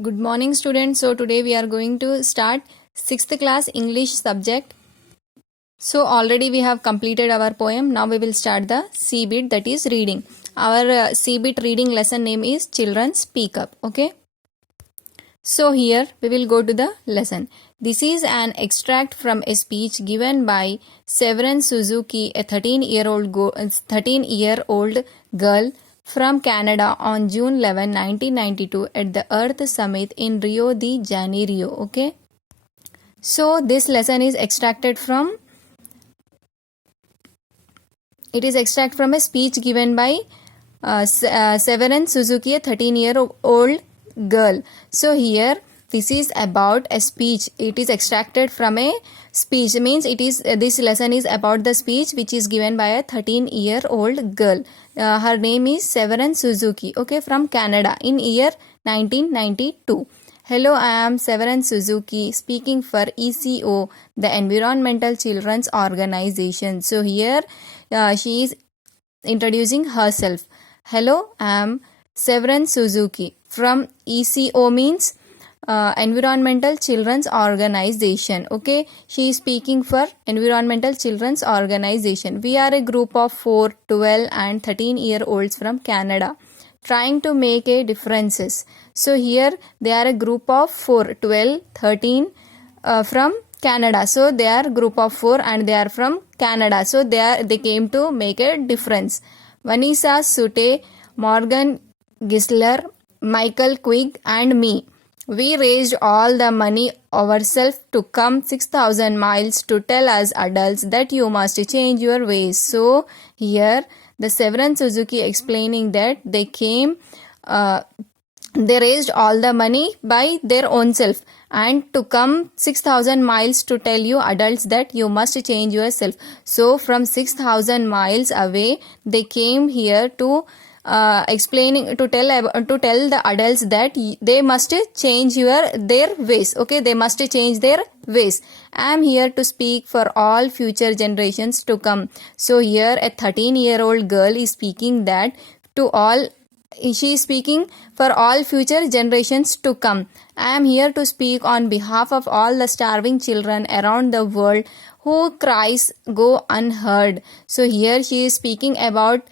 Good morning, students. So today we are going to start 6th class English subject. So already we have completed our poem. Now we will start the C bit, that is reading. Our C bit reading lesson name is Children Speak Up. Okay. So here we will go to the lesson. This is an extract from a speech given by Severin Suzuki, a 13-year-old girl from Canada on June 11, 1992 at the Earth Summit in Rio de Janeiro. Okay. So this lesson is extracted from a speech given by Severin Suzuki, a 13-year-old girl. So here this is about a speech. It is extracted from a speech. Means this lesson is about the speech which is given by a 13-year-old girl. Her name is Severin Suzuki. Okay, from Canada in year 1992. Hello, I am Severin Suzuki speaking for ECO, the Environmental Children's Organization. So here she is introducing herself. Hello, I am Severin Suzuki from ECO, means Environmental Children's Organization. Okay, she is speaking for Environmental Children's Organization. We are a group of 4, 12 and 13-year-olds from Canada trying to make a differences. So here they are a group of 4, 12, 13 from Canada. So they are group of 4 and they are from Canada. So they came to make a difference. Vanessa Sute, Morgan Gisler, Michael Quigg and me. We raised all the money ourselves to come 6,000 miles to tell us adults that you must change your ways. So here the Severin Suzuki explaining that they came, they raised all the money by their own self and to come 6,000 miles to tell you adults that you must change yourself. So from 6,000 miles away they came here to explaining to tell the adults that they must change their ways. Okay, they must change their ways. I am here to speak for all future generations to come. So here a 13-year-old girl is speaking that to all. She is speaking for all future generations to come. I am here to speak on behalf of all the starving children around the world whose cries go unheard. So here she is speaking about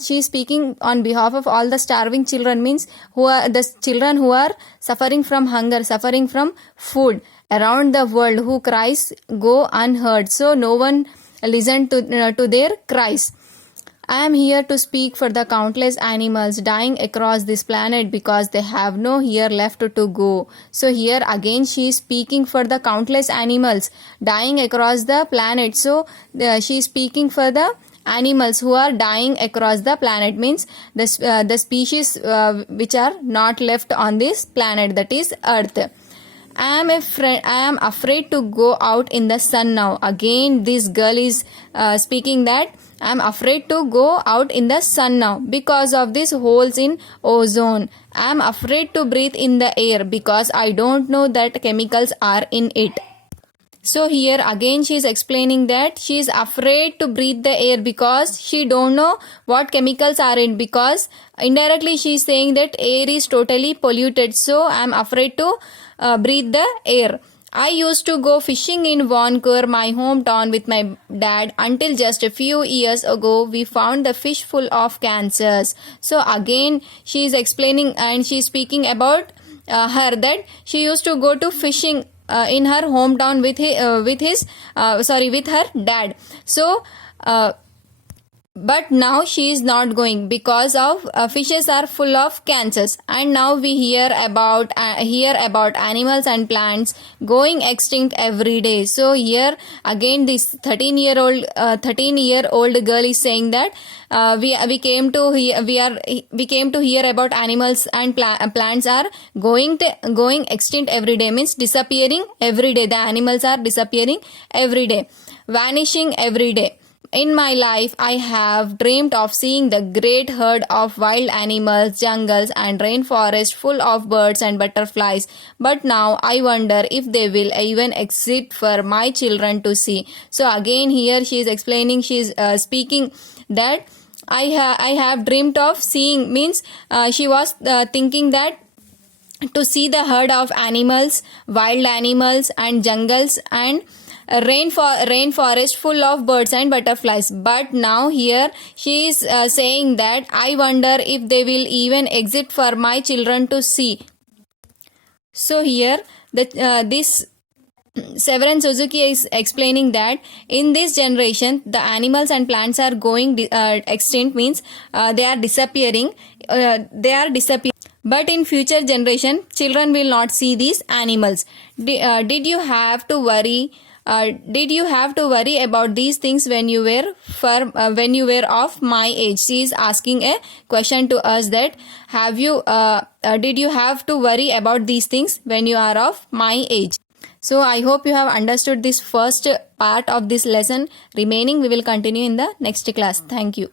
she is speaking on behalf of all the starving children, means who are the children who are suffering from hunger, suffering from food around the world, who cries go unheard. So no one listened to their cries. I am here to speak for the countless animals dying across this planet because they have no here left to go. So here again she is speaking for the countless animals dying across the planet. So she is speaking for the animals who are dying across the planet, means the species which are not left on this planet, that is Earth. I am afraid to go out in the sun now. Again this girl is speaking that I am afraid to go out in the sun now because of these holes in ozone. I am afraid to breathe in the air because I don't know that chemicals are in it. So here again she is explaining that she is afraid to breathe the air because she don't know what chemicals are in, because indirectly she is saying that air is totally polluted. So I am afraid to breathe the air. I used to go fishing in Vancouver, my hometown, with my dad until just a few years ago we found the fish full of cancers. So again she is explaining and she is speaking about her that she used to go to fishing in her hometown with her dad. So but now she is not going because of fishes are full of cancers. And now we hear about animals and plants going extinct every day. So here again this 13-year-old girl is saying that we came to hear about animals and plants are going extinct every day, means disappearing every day. The animals are disappearing every day, vanishing every day. In my life, I have dreamed of seeing the great herd of wild animals, jungles and rainforest full of birds and butterflies. But now I wonder if they will even exist for my children to see. So again here she is explaining, she is speaking that I have dreamed of seeing, means she was thinking that to see the herd of animals, wild animals and jungles, and a rainforest full of birds and butterflies. But now here she is saying that I wonder if they will even exist for my children to see. So here this Severin Suzuki is explaining that in this generation the animals and plants are going extinct, means they are disappearing. But in future generation children will not see these animals. Did you have to worry? Did you have to worry about these things when you were of my age? She is asking a question to us that did you have to worry about these things when you are of my age? So I hope you have understood this first part of this lesson. Remaining we will continue in the next class. Thank you.